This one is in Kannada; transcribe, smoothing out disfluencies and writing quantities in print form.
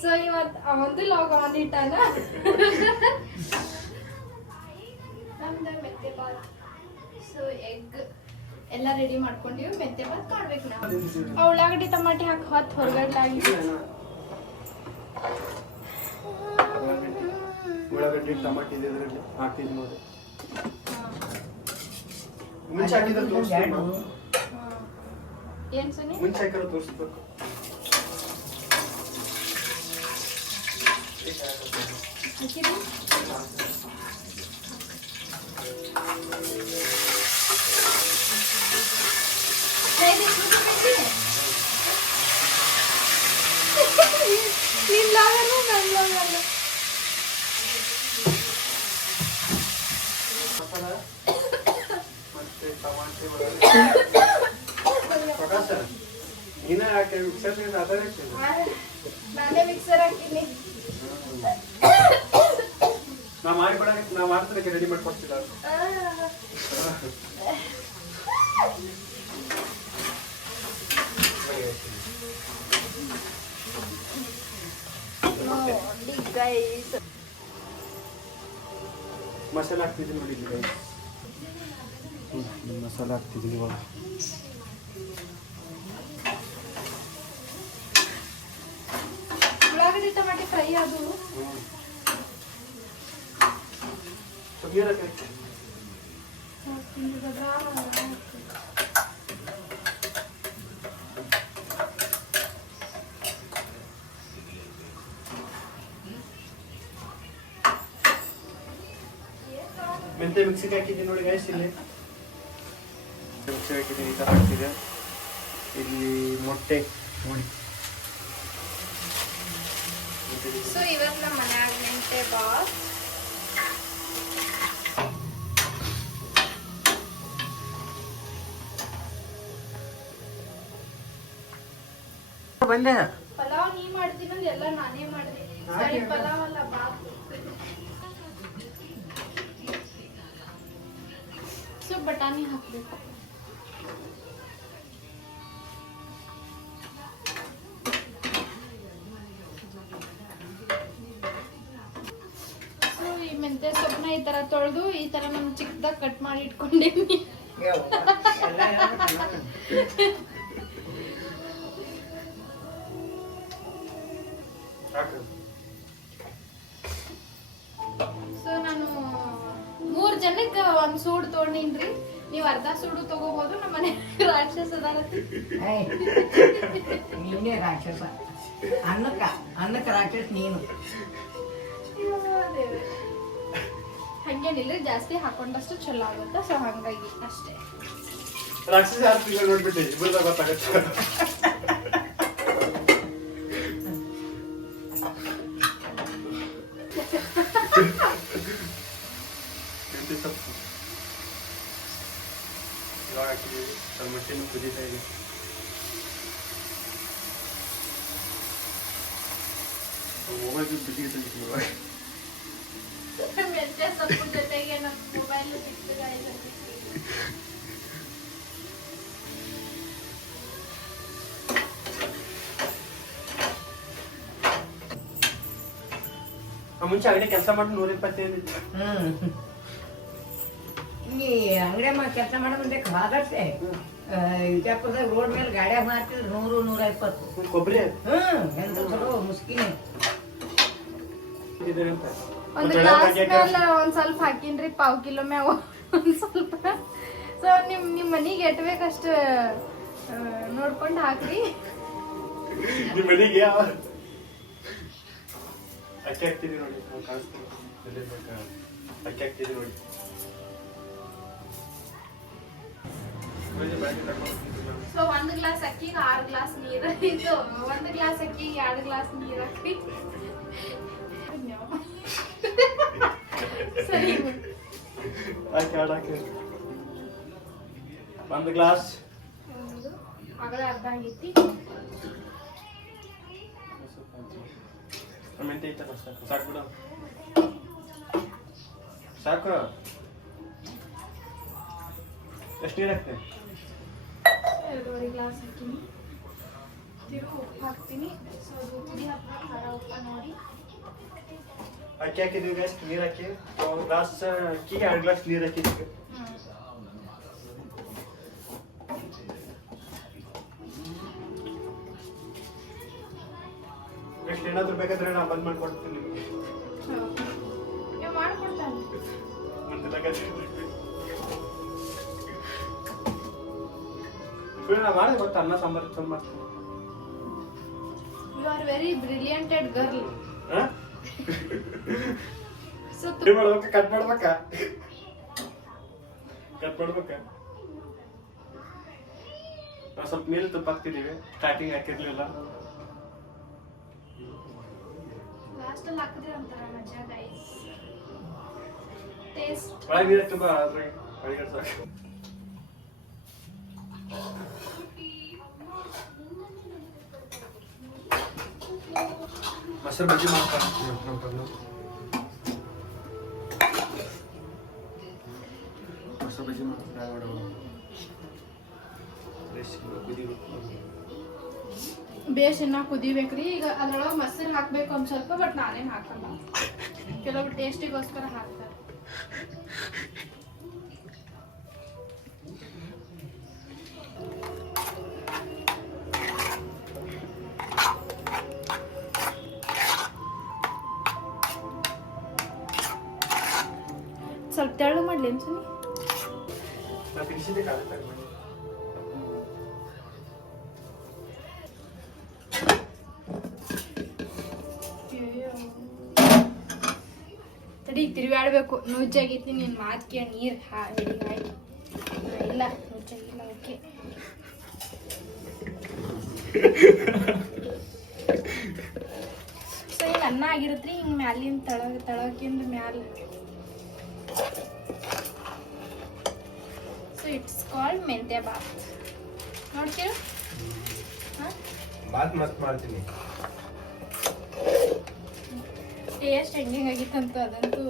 ಸೊ ಇವತ್ತು ಅವಂದು ಲಾಗ್ ಆನ್ ಇಟ್ಟಾನ. ನಮ್ದು ಮೆತ್ತೆ ಬಾತ್. ಸೊ ಎಗ್ ಎಲ್ಲ ರೆಡಿ ಮಾಡ್ಕೊಂಡಿವಿ. ಮೆತ್ತೆ ಬಾತ್ ಮಾಡ್ಬೇಕು ನಾವು. ಉಳ್ಳಾಗಡ್ಡಿ ಟಮಾಟಿ ಹಾಕಿ ಹೊತ್ತು ಹೊರಗಡೆ ಆಗಿ ಉಳ್ಳಾಗಡ್ಡಿ ಟಮಾಟಿ ಇದರಲ್ಲಿ ಹಾಕ್ತಿದ್ವಿ ನೋಡಿ. ಮುಂಚೆ ಹಾಕಿದ್ರೆ ತೋರಿಸ್ಬೇಕು. ಏನು ಸುನಿ? ಮುಂಚೆ ಹಾಕಿದ್ರೆ ತೋರಿಸ್ಬೇಕು. ಹಾಕಿರಿ? ನೀನ್ ಲಾಗಲ್ಲ ನಾನು ಲಾಗಲ್ಲ. ಮಸಾಲ ಮತ್ತೆ ಟಮಾಟೆ ಪ್ರಕಾಶ ನೀನೇ ಹಾಕಿ ಮಿಕ್ಸರ್ ಅದೇ ನಾನೇ ಮಿಕ್ಸರ್ ಹಾಕಿನಿ. ನಾ ಮಾಡ್ತೀನಿ ರೆಡಿ ಮಾಡಿ ಕೊಡ್ತಿಲ್ಲ. ಮಸಾಲೆ ಹಾಕ್ತಿದ್ದೀನಿ ನೋಡಿ. ಮಸಾಲೆ ಹಾಕ್ತಿದ್ದೀನಿ ಇವಾಗ. ಉಳ್ಳಾಗಡ್ಡಿ ಟಮಾಟಿ ಫ್ರೈ ಅದು ಮೆಂತೆ ಮಿಕ್ಸಿಗೆ ಹಾಕಿದ್ದೀನಿ ನೋಡಿ ಗೈಸ್. ಇಲ್ಲಿ ಮಿಕ್ಸಿಗೆ ಹಾಕಿದ್ದೀನಿ, ಈ ಥರ ಹಾಕ್ತಿದೆ. ಇಲ್ಲಿ ಮೊಟ್ಟೆ ನೋಡಿ. ಸೊ ಇವತ್ತು ನಮ್ಮ ಮನ್ಯಾಗ ಮೆಂತೆ ಬಾತ್. ಬಂದೆ ಪಲಾವ್ ನೀ ಮಾಡ್ತೀನಿ ಅಂದ್ರೆ ಎಲ್ಲ ನಾನೇ ಮಾಡಿದೆ. ಸರಿ ಪಲಾವ್ ಅಲ್ಲ ಬಾತ್. ಸೊ ಬಟಾಣಿ ಹಾಕ್ಬೇಕು. ಸೊ ಈ ಮೆಂತೆ ಸೊಪ್ಪನ್ನ ಈ ತರ ತೊಳೆದು ಈ ತರ ನಾನು ಚಿಕ್ಕದಾಗ ಕಟ್ ಮಾಡಿ ಇಟ್ಕೊಂಡೇನಿ. ಸೊ ನಾನು 3 ಜನಕ್ಕೆ ಒಂದ್ ಸೂಡು ತೊಗೊಂಡಿನ್ರಿ. ನೀವ್ ಅರ್ಧ ಸೂಡು ತಗೋಬಹುದು. ನಮ್ಮ ಮನೆ ರಾಕ್ಷಸ ಅದಾರತಿ. ನೀನೇ ರಾಕ್ಷಸ. ಅನ್ನಕ್ಕ ರಾಕ್ಷಸ ನೀನು. ಹಂಗೇನಿಲ್ಲ, ಜಾಸ್ತಿ ಹಾಕೊಂಡಷ್ಟು ಚಲೋ ಆಗುತ್ತೆ. ಸೊ ಹಂಗಾಗಿ ಅಷ್ಟೇ. ರಾಕ್ಷಸ ಯಾರು ನೋಡ್ಬಿಟ್ಟು ಇಬ್ಬರದ ಗೊತ್ತಾಗತ್ತೆ. ಇವಾಗ ಹಾಕಿದ್ದೀವಿ. ಟೊಮೆಟೊ ಕುದೀತಾ ಇದೆ. ಮೊಬೈಲ್ ಬಿಸಿ ಇಟ್ಟಿದ್ದೀವಿ ಇವಾಗ. ಮೆಂತ್ಯ ಸೊಪ್ಪು ಜೊತೆಗೆ ನಮ್ಮ ಮೊಬೈಲ್ ಮುಂಚೆ ಅಂಗಡಿ ಕೆಲಸ ಮಾಡಿ 125. ಈ ಅಂಗಡಿ ಕೆಲಸ ಮಾಡೋ ಮುಂದೆ ಆದರ್ಸೆ ವಿಜಯಪುರದಾಗ ರೋಡ್ ಮೇಲೆ ಗಾಡ್ಯಾಗ ಮಾಡ್ತಿದ್ರು 100-120 ಕೊಬ್ಬರಿ. ಎಂತ ಚಲೋ ಮುಸ್ಕಿನಿ. ಒಂದು ಗ್ಲಾಸ್ ಮೇಲೆ ಒಂದ್ ಸ್ವಲ್ಪ ಹಾಕಿನ್ರಿ, 1/4 ಕಿಲೋ ಮ್ಯಾಗ ಒಂದ್ ಸ್ವಲ್ಪ. ಸೊ ನಿಮ್ ಮನಿಗೆ ಎಟ್ಬೇಕಷ್ಟ ನೋಡ್ಕೊಂಡು ಹಾಕ್ರಿ. ನಿಮ್ಮ ಮನೆಗೆ ಅಕ್ಕಿ ಹಾಕ್ತೀವಿ ನೋಡಿ. ಕಾಣಿಸ್ತೀವಿ ಅಕ್ಕಿ ಹಾಕ್ತೀವಿ ನೋಡಿ. ಸೊ 1 ಗ್ಲಾಸ್ ಅಕ್ಕಿಗೆ 6 ಗ್ಲಾಸ್ ನೀರು. ಇದು 1 ಗ್ಲಾಸ್ ಅಕ್ಕಿಗೆ 2 ಗ್ಲಾಸ್ ನೀರು ಹಾಕಿ. ಸರಿ ಹಾಕಿ 1 ಗ್ಲಾಸ್ ಆಗಲೇ ಅರ್ಧ ಆಗೈತಿ. ಮೆಂತೆ ಐತಲ್ಲ ಸಾಕು ಬಿಡು. ಸಾಕು. ಎಷ್ಟು ನೀರು ಹಾಕ್ತೀನಿ? 2.5 ಗ್ಲಾಸ್ ಹಾಕಿನಿ. ತಿರು ಉಪ್ಪು ಹಾಕ್ತೀನಿ. ಸೊ ಅದು ಉಪ್ಪಿ ಹಾಕ್ಬೇಕು, ಖಾರ ಉಪ್ಪ ನೋಡಿ. ಅಕ್ಕಿ ಹಾಕಿದ್ವಿ ಗೈಸ್, ನೀರು ಹಾಕಿ ಒಂದು ಗ್ಲಾಸ್ ಅಕ್ಕಿಗೆ 2 ಗ್ಲಾಸ್ ನೀರು ಹಾಕಿದ್ವಿ. ನೆಕ್ಸ್ಟ್ ಏನಾದ್ರು ಬೇಕಾದ್ರೆ ನಾನು ಬಂದ್ ಮಾಡ್ಕೊಡ್ತೀನಿ ನಿಮಗೆ. ನೀವು ಮಾಡ್ಕೊಡ್ತಾನೆ ಮತ್ತೆ ಬೇಕಾದ್ರೆ ನಾ ಮಾಡಿದೆ ಗೊತ್ತಾ, ಅನ್ನ ಸಾಂಬಾರು ಚಂದ ಮಾಡ್ತೀನಿ. You are very brillianted girl. So ಮಾಡ್ಬೇಕಾ ಕಟ್ ಮಾಡ್ಬೇಕಾ ನಾವು ಸ್ವಲ್ಪ ಮೇಲೆ ತುಪ್ಪ ಹಾಕ್ತಿದೀವಿ, ಸ್ಟಾರ್ಟಿಂಗ್ ಹಾಕಿರ್ಲಿಲ್ಲ. ಲಾಸ್ಟ್ ಅಲ್ಲಿ ಹಾಕಿದ್ರೆ ಒಂಥರ ಮಜಾ ಗೈಸ್. ಟೇಸ್ಟ್ ಒಳಗೆ ನೀರು ತುಂಬ ಅದ್ರಾಗ ಒಳಗೆ ಸಾಕು. ಮೊಸರು ಬಜ್ಜಿ ಮಾಡ್ತಾರೆ ಮೊಸರು ಬಜ್ಜಿ ಮಾಡ್ತಾರೆ. ಬೇಸ್ ಇನ್ನ ಕುದಿಬೇಕ್ರಿ. ಈಗ ಅದ್ರೊಳಗೆ ಮೊಸರು ಹಾಕ್ಬೇಕು ಒಂದ್ ಸ್ವಲ್ಪ, ಬಟ್ ನಾನೇನು ಹಾಕಲ್ಲ. ಕೆಲವೊಬ್ರು ಟೇಸ್ಟಿಗೋಸ್ಕರ ಹಾಕ್ತಾರೆ. ಸ್ವಲ್ಪ ತೆಳು ಮಾಡ್ಲಿ ಅನ್ಸುನಿ. ನಾ ತಿನ್ಸಿದ್ದೆ ಕಾಲ ತಡಿ ತಿರುಗಾಡ್ಬೇಕು. ನುಜ್ಜಾಗೈತಿ ನಿನ್ ಮಾತ್ಕೆ ನೀರ್ ಹಾಕಿ. ಇಲ್ಲ ನುಜ್ಜಾಗಿಲ್ಲ. ಓಕೆ ಸೊ ಈಗ ಅನ್ನ ಆಗಿರತ್ರಿ. ಹಿಂಗ್ ಮ್ಯಾಲಿನ ತಳಕಿಂದ ಮ್ಯಾಲ. ಸೊ ಇಟ್ಸ್ ಕಾಲ್ಡ್ ಮೆಂತ್ಯ ಬಾತ್. ನೋಡ್ತೀರ ಬಾತ್ ಮಸ್ತ್ ಮಾಡ್ತೀನಿ. ಟೇಸ್ಟ್ ಹೆಂಗಾಗಿತ್ತಂತ ಅದಂತೂ